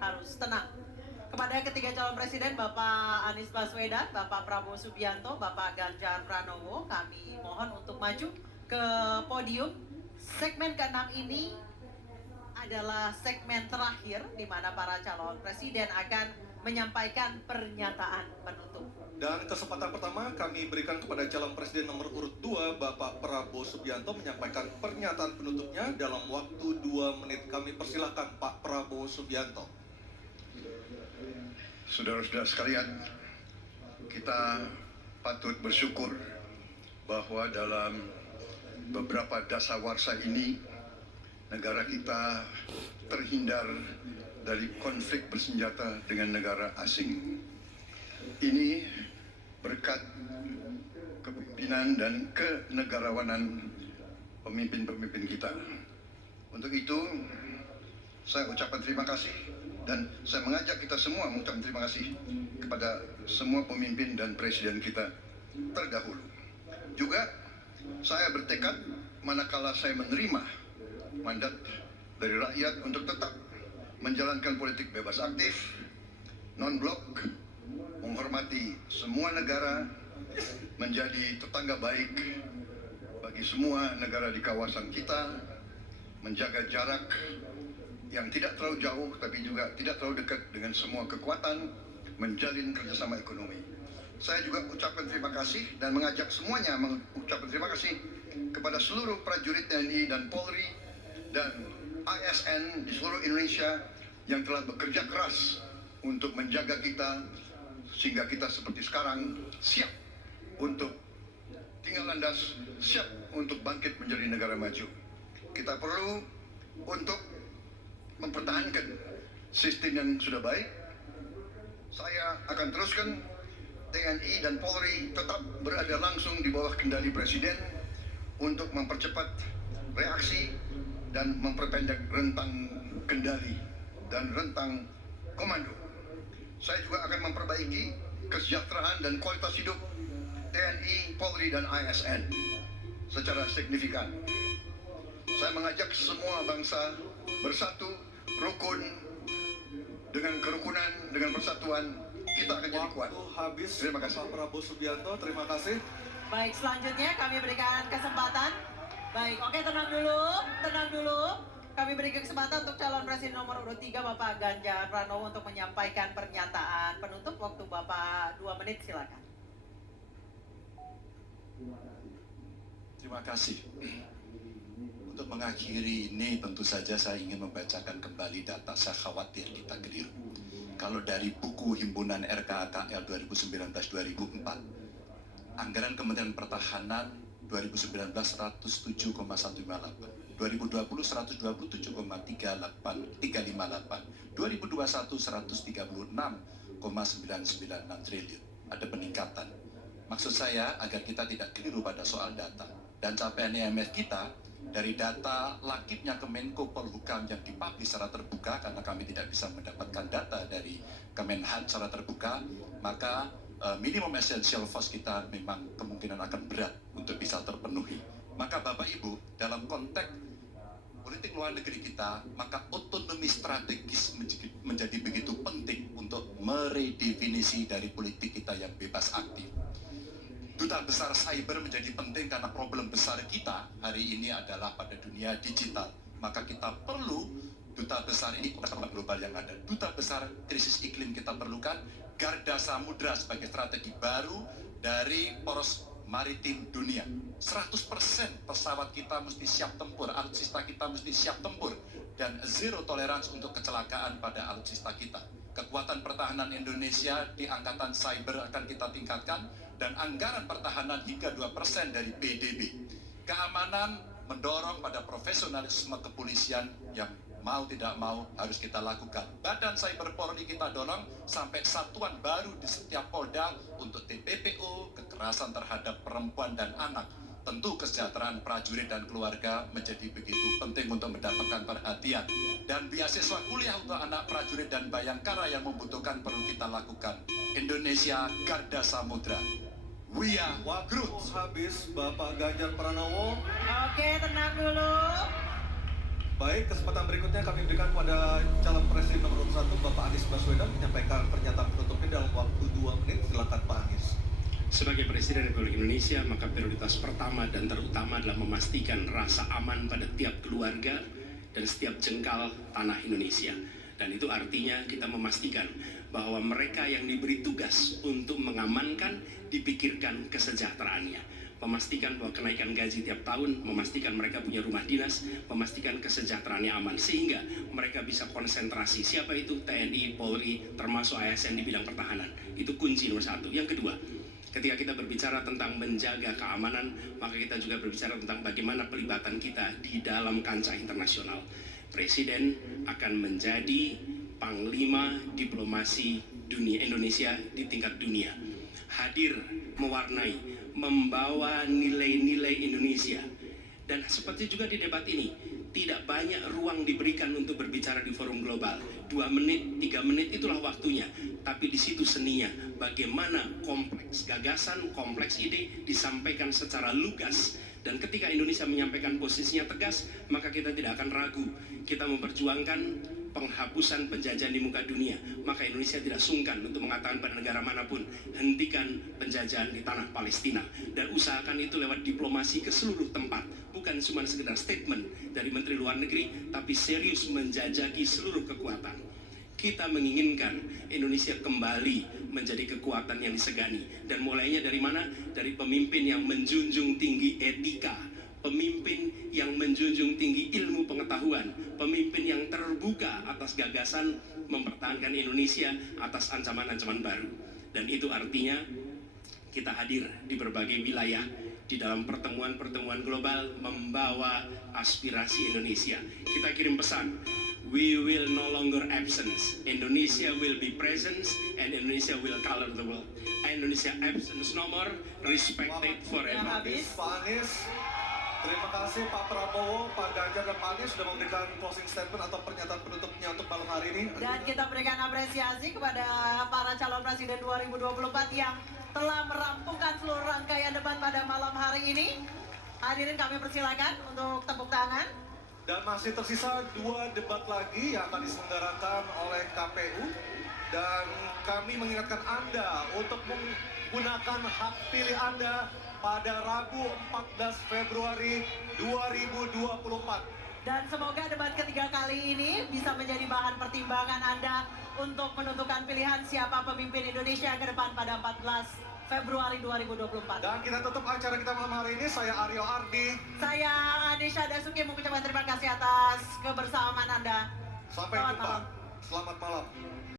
harus tenang. Kepada ketiga calon presiden, Bapak Anies Baswedan, Bapak Prabowo Subianto, Bapak Ganjar Pranowo, kami mohon untuk maju ke podium. Segmen ke-6 ini adalah segmen terakhir di mana para calon presiden akan menyampaikan pernyataan penutup. Dan kesempatan pertama kami berikan kepada calon presiden nomor urut 2, Bapak Prabowo Subianto menyampaikan pernyataan penutupnya dalam waktu 2 menit. Kami persilahkan Pak Prabowo Subianto. Saudara-saudara sekalian, kita patut bersyukur bahwa dalam beberapa dasawarsa ini negara kita terhindar dari konflik bersenjata dengan negara asing. Ini berkat kepemimpinan dan kenegarawanan pemimpin-pemimpin kita. Untuk itu, saya ucapkan terima kasih dan saya mengajak kita semua mengucapkan terima kasih kepada semua pemimpin dan presiden kita terdahulu. Juga saya bertekad manakala saya menerima mandat dari rakyat untuk tetap menjalankan politik bebas aktif, non-blok, menghormati semua negara, menjadi tetangga baik bagi semua negara di kawasan kita, menjaga jarak yang tidak terlalu jauh tapi juga tidak terlalu dekat dengan semua kekuatan, menjalin kerjasama ekonomi. Saya juga ucapkan terima kasih dan mengajak semuanya mengucapkan terima kasih kepada seluruh prajurit TNI dan Polri dan ASN di seluruh Indonesia yang telah bekerja keras untuk menjaga kita sehingga kita seperti sekarang siap untuk tinggal landas, siap untuk bangkit menjadi negara maju. Kita perlu untuk mempertahankan sistem yang sudah baik. Saya akan teruskan TNI dan Polri tetap berada langsung di bawah kendali Presiden untuk mempercepat reaksi dan memperpendek rentang kendali dan rentang komando. Saya juga akan memperbaiki kesejahteraan dan kualitas hidup TNI, Polri, dan ASN secara signifikan. Saya mengajak semua bangsa bersatu, rukun, dengan kerukunan, dengan persatuan, kita akan jadi kuat. Waktu habis. Terima kasih. Pak Prabowo Subianto, terima kasih. Baik, selanjutnya kami berikan kesempatan. Baik, oke, tenang dulu. Kami berikan kesempatan untuk calon presiden nomor urut 3 Bapak Ganjar Pranowo untuk menyampaikan pernyataan penutup. Waktu Bapak 2 menit, silakan. Terima kasih. Untuk mengakhiri ini tentu saja saya ingin membacakan kembali data, saya khawatir kita keliru. Kalau dari buku Himpunan RKAKL 2019-2004, anggaran Kementerian Pertahanan 2019 107,158, 2020 127,358, 2021 136,996 triliun. Ada peningkatan. Maksud saya agar kita tidak keliru pada soal data. Dan capaian IMF kita dari data lakibnya Kemenko Polhukam yang dipublish secara terbuka, karena kami tidak bisa mendapatkan data dari Kemenhan secara terbuka, maka minimum essential force kita memang kemungkinan akan berat untuk bisa terpenuhi. Maka Bapak Ibu, dalam konteks politik luar negeri kita, maka otonomi strategis menjadi begitu penting untuk meredefinisi dari politik kita yang bebas aktif. Duta besar cyber menjadi penting karena problem besar kita hari ini adalah pada dunia digital. Maka kita perlu duta besar ini global yang ada. Duta besar krisis iklim kita perlukan, garda samudra sebagai strategi baru dari poros maritim dunia. 100% pesawat kita mesti siap tempur, alutsista kita mesti siap tempur, dan zero tolerance untuk kecelakaan pada alutsista kita. Kekuatan pertahanan Indonesia di angkatan cyber akan kita tingkatkan, dan anggaran pertahanan hingga 2% dari PDB. Keamanan mendorong pada profesionalisme kepolisian yang mau tidak mau harus kita lakukan. Badan Cyber Polri kita dorong sampai satuan baru di setiap Polda untuk TPPO, kekerasan terhadap perempuan dan anak. Tentu kesejahteraan prajurit dan keluarga menjadi begitu penting untuk mendapatkan perhatian. Dan beasiswa kuliah untuk anak prajurit dan bayangkara yang membutuhkan perlu kita lakukan. Indonesia Garda Samudra. We are Waktu Groot. habis, Bapak Ganjar Pranowo. Oke, tenang dulu. Baik, kesempatan berikutnya kami berikan pada calon presiden nomor 1, Bapak Presiden Republik Indonesia, maka prioritas pertama dan terutama adalah memastikan rasa aman pada tiap keluarga dan setiap jengkal tanah Indonesia. Dan itu artinya kita memastikan bahwa mereka yang diberi tugas untuk mengamankan dipikirkan kesejahteraannya. Memastikan bahwa kenaikan gaji tiap tahun, memastikan mereka punya rumah dinas, memastikan kesejahteraannya aman, sehingga mereka bisa konsentrasi. Siapa itu? TNI, Polri, termasuk ASN di bidang pertahanan. Itu kunci nomor satu. Yang kedua, ketika kita berbicara tentang menjaga keamanan, maka kita juga berbicara tentang bagaimana pelibatan kita di dalam kancah internasional. Presiden akan menjadi panglima diplomasi dunia Indonesia di tingkat dunia. Hadir, mewarnai, membawa nilai-nilai Indonesia. Dan seperti juga di debat ini, tidak banyak ruang diberikan untuk berbicara di forum global. 2 menit, 3 menit itulah waktunya. Tapi di situ seninya, bagaimana kompleks gagasan, kompleks ide disampaikan secara lugas. Dan ketika Indonesia menyampaikan posisinya tegas, maka kita tidak akan ragu. Kita memperjuangkan penghapusan penjajahan di muka dunia. Maka Indonesia tidak sungkan untuk mengatakan pada negara manapun, hentikan penjajahan di tanah Palestina. Dan usahakan itu lewat diplomasi ke seluruh tempat. Bukan cuma sekedar statement dari Menteri Luar Negeri, tapi serius menjajaki seluruh kekuatan. Kita menginginkan Indonesia kembali menjadi kekuatan yang disegani. Dan mulainya dari mana? Dari pemimpin yang menjunjung tinggi etika, pemimpin yang menjunjung tinggi ilmu pengetahuan, pemimpin yang terbuka atas gagasan mempertahankan Indonesia atas ancaman-ancaman baru. Dan itu artinya kita hadir di berbagai wilayah di dalam pertemuan-pertemuan global membawa aspirasi Indonesia. Kita kirim pesan, we will no longer absence. Indonesia will be presence and Indonesia will color the world. Indonesia absence no more, respected forever. Habis. Pak Anies, terima kasih Pak Prabowo, Pak Ganjar, dan Pak Anies sudah memberikan closing statement atau pernyataan penutupnya untuk malam hari ini. Dan kita berikan apresiasi kepada para calon presiden 2024 yang telah merampungkan seluruh rangkaian debat pada malam hari ini. Hadirin kami persilakan untuk tepuk tangan. Dan masih tersisa 2 debat lagi yang akan diselenggarakan oleh KPU. Dan kami mengingatkan Anda untuk menggunakan hak pilih Anda pada Rabu 14 Februari 2024. Dan semoga debat ketiga kali ini bisa menjadi bahan pertimbangan Anda untuk menentukan pilihan siapa pemimpin Indonesia ke depan pada 14 Februari 2024. Dan kita tutup acara kita malam hari ini. Saya Aryo Ardi. Saya Anisha Dasuki mengucapkan terima kasih atas kebersamaan Anda. Sampai Selamat jumpa. malam. Selamat malam.